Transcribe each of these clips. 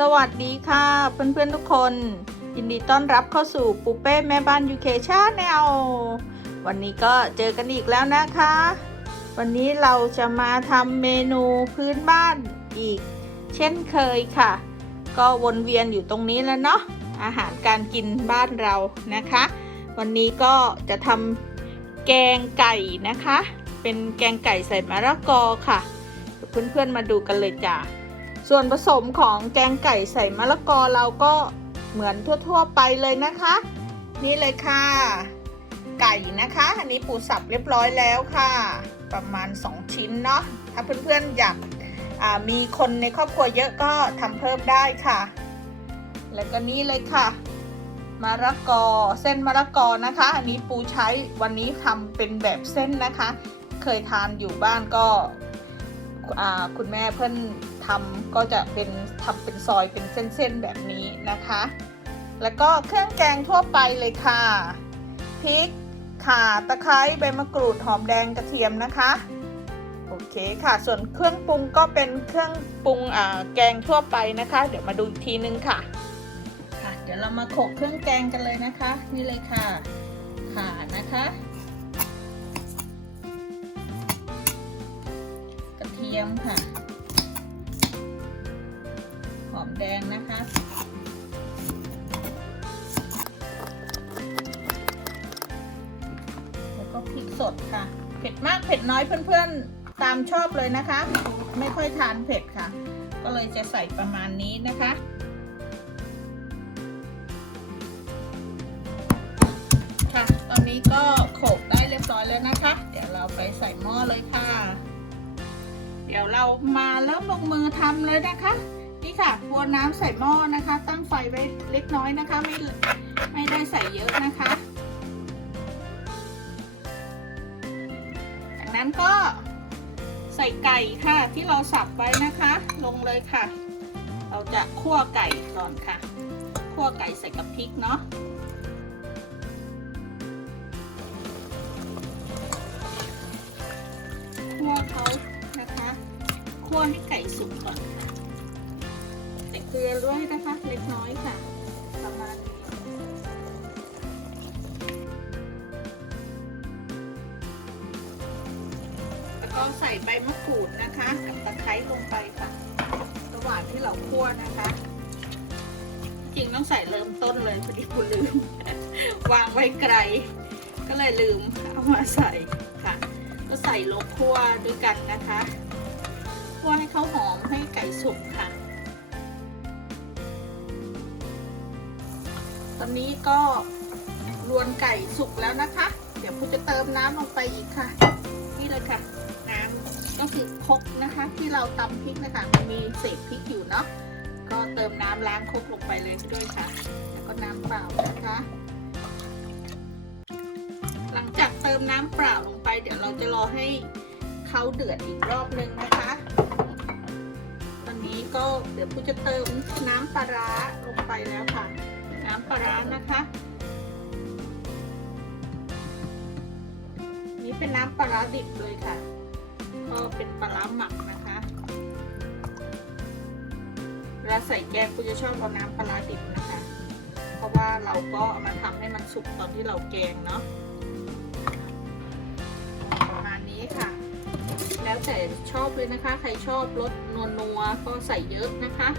สวัสดีค่ะเพื่อนๆทุกคน ยินดีต้อนรับเข้าสู่ปูเป้แม่บ้านยูเคชาแนลวันนี้ก็เจอกันอีกแล้วนะคะ วันนี้เราจะมาทำเมนูพื้นบ้านอีก เช่นเคยค่ะ ก็วนเวียนอยู่ตรงนี้แล้วเนาะอาหารการกินบ้านเรานะคะ วันนี้ก็จะทำแกงไก่นะคะ เป็นแกงไก่ใส่มะระกอค่ะเดี๋ยวเพื่อนๆมาดูกันเลยจ้า ส่วนผสมของแกงไก่ใส่มะละกอเราก็เหมือนทั่วๆไปเลยนะคะ นี่เลยค่ะ ไก่นะคะ อันนี้ปูสับเรียบร้อยแล้วค่ะ ประมาณ 2 ชิ้นเนาะถ้าเพื่อนๆอยากมีคนในครอบครัวเยอะก็ทำเพิ่มได้ค่ะ แล้วก็นี่เลยค่ะมะละกอเส้นมะละกอนะคะ อันนี้ปูใช้วันนี้ทำเป็นแบบเส้นนะคะ เคยทานอยู่บ้านก็คุณแม่เพื่อน ทำก็จะเป็นทำเป็นซอยเป็นเส้นๆแบบนี้นะคะ แล้วก็เครื่องแกงทั่วไปเลยค่ะพริกข่าตะไคร้ใบมะกรูดหอมแดงกระเทียมนะคะโอเคค่ะ ส่วนเครื่องปรุงก็เป็นเครื่องปรุงแกงทั่วไปนะคะ เดี๋ยวมาดูอีกทีนึงค่ะค่ะ เดี๋ยวเรามาโขลกเครื่องแกงกันเลยนะคะ นี่เลยค่ะข่านะคะ กระเทียมค่ะ แดงนะคะแล้วก็พริกสดค่ะ เผ็ดมากเผ็ดน้อยเพื่อนๆ ตามชอบเลยนะคะ ไม่ค่อยทานเผ็ดค่ะ ก็เลยจะใส่ประมาณนี้นะคะค่ะตอนนี้ก็โขลกได้เรียบร้อยแล้วนะคะ เดี๋ยวเราไปใส่หม้อเลยค่ะ เดี๋ยวเรามาเริ่มลงมือทำเลยนะคะ ค่ะกวนน้ำใส่หม้อนะคะ ตั้งไฟไว้เล็กน้อยนะคะ ไม่ไม่ได้ใส่เยอะนะคะ จากนั้นก็ใส่ไก่ค่ะที่เราสับไว้นะคะ ลงเลยค่ะ เราจะคั่วไก่ก่อนค่ะ คั่วไก่ใส่กับพริกเนาะ ด้วยนะคะ เล็กน้อยค่ะ ประมาณนี้แล้วก็ใส่ใบมะกรูดนะคะ กับตะไคร้ลงไปค่ะ ระหว่างที่เราคั่วนะคะ จริงต้องใส่เริ่มต้นเลยพอดีคุณลืม วางไว้ไกล ก็เลยลืมเอามาใส่ค่ะ ก็ใส่ลงคั่วด้วยกันนะคะ คั่วให้เขาหอมให้ไก่สุกค่ะ อนนี้ก็รวนไก่สุกแล้วนะคะ เดี๋ยวพูจะเติมน้ำลงไปอีกค่ะ นี่เลยค่ะ น้ำก็คือคกนะคะ ที่เราตำพริกนะคะมันมีเศษพริกอยู่เนาะก็เติมน้ำล้างคกลงไปเลยด้วยค่ะ แล้วก็น้ำเปล่านะคะ หลังจากเติมน้ำเปล่าลงไป เดี๋ยวเราจะรอให้เขาเดือดอีกรอบนึงนะคะตอนนี้ก็เดี๋ยวผู้จะเติมน้ำปลาร้าลงไปแล้วค่ะ น้ำปลาร้านะคะ นี่เป็นน้ำปลาร้าดิบเลยค่ะ ก็เป็นปลาร้าหมักนะคะเวลาใส่แกงคุณจะชอบเอาน้ำปลาร้าดิบนะคะ เพราะว่าเราก็เอามาทำให้มันสุกตอนที่เราแกงเนาะประมาณนี้ค่ะ แล้วแต่ชอบเลยนะคะ ใครชอบรสนัวๆก็ใส่เยอะนะคะ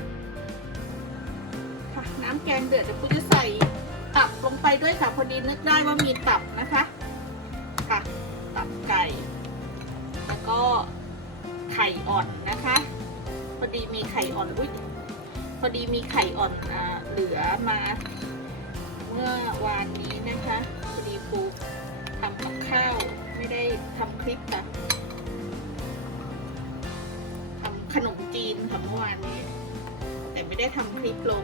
ำแกงเดือดเดี๋ยวกูจะใส่ตับลงไปด้วยค่ะพอดีนึกได้ว่ามีตับนะคะค่ะตับไก่ แล้วก็ไข่อ่อนนะคะ พอดีมีไข่อ่อนอุ้ยพอดีมีไข่อ่อนอเหลือมา เมื่อวานนี้นะคะพอดีปูทำกับข้าวไม่ได้ทำคลิปค่ะทำขนมจีนค่ะเมื่อวานนี้ แต่ไม่ได้ทำคลิปลง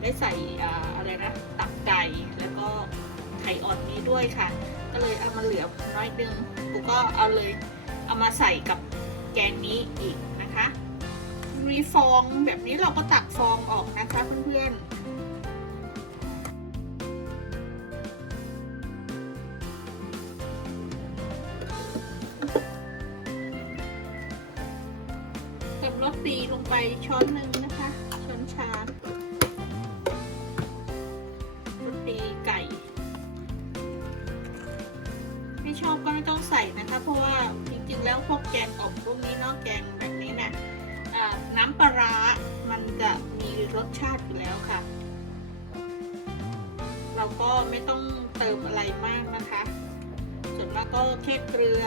ได้ใส่ออะไรนะตับไก่แล้วก็ไข่อ่อนนี้ด้วยค่ะ ก็เลยเอามาเหลือน้อยนึงปูก็เอาเลยเอามาใส่กับแกงนี้อีกนะคะรีฟองแบบนี้เราก็ตักฟองออกนะคะเพื่อนๆเติมรสดีลงไปช้อนหนึ่งนะ ไม่ชอบก็ไม่ต้องใส่นะคะ เพราะว่าจริงๆแล้วพวกแกงกล่องพวกนี้เนากแกงแบบนี้เนะี่ยน้ำปลาร้ามันจะมีรสชาติอยู่แล้วค่ะ เราก็ไม่ต้องเติมอะไรมากนะคะส่วนมากก็แค่เกลือ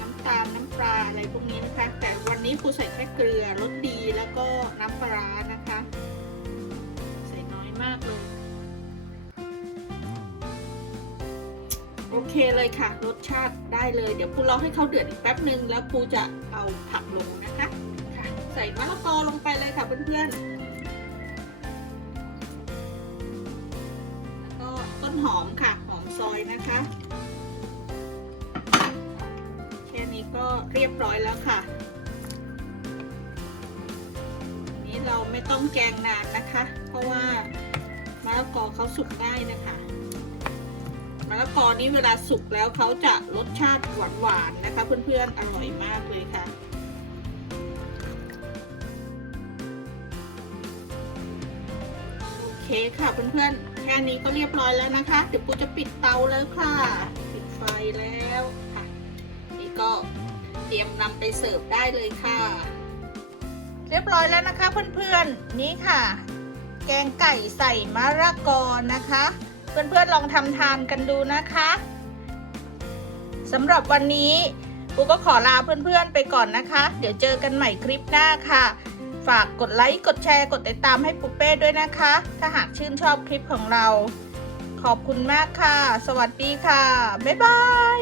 น้ำตาลน้ำปลาอะไรพวกนี้นะคะ แต่วันนี้ครูใส่แค่เกลือรสดีแล้วก็น้ำปลานะ เคเลยค่ะ รสชาติได้เลย เดี๋ยวครูรอให้เขาเดือดอีกแป๊บหนึ่งแล้วครูจะเอาผักลงนะคะค่ะ ใส่มะละกอลงไปเลยค่ะเพื่อนๆแล้วก็ต้นหอมค่ะ หอมซอยนะคะ แค่นี้ก็เรียบร้อยแล้วค่ะนี้เราไม่ต้องแกงนานนะคะ เพราะว่ามะละกอเขาสุกง่ายนะคะ ละกอนี้เวลาสุกแล้วเขาจะรสชาติหวานๆนะคะ เพื่อนๆอร่อยมากเลยค่ะ โอเคค่ะเพื่อนๆ แค่นี้ก็เรียบร้อยแล้วนะคะ เดี๋ยวปูจะปิดเตาแล้วค่ะ ปิดไฟแล้วค่ะ นี่ก็เตรียมนำไปเสิร์ฟได้เลยค่ะ เรียบร้อยแล้วนะคะเพื่อนๆ นี่ค่ะ แกงไก่ใส่มะระกอนะคะ เพื่อนๆลองทำทานกันดูนะคะสำหรับวันนี้ปูก็ขอลาเพื่อนๆไปก่อนนะคะ เดี๋ยวเจอกันใหม่คลิปหน้าค่ะ ฝากกดไลค์กดแชร์กดติดตามให้ปุเป้ด้วยนะคะ ถ้าหากชื่นชอบคลิปของเรา ขอบคุณมากค่ะ สวัสดีค่ะ บ๊ายบาย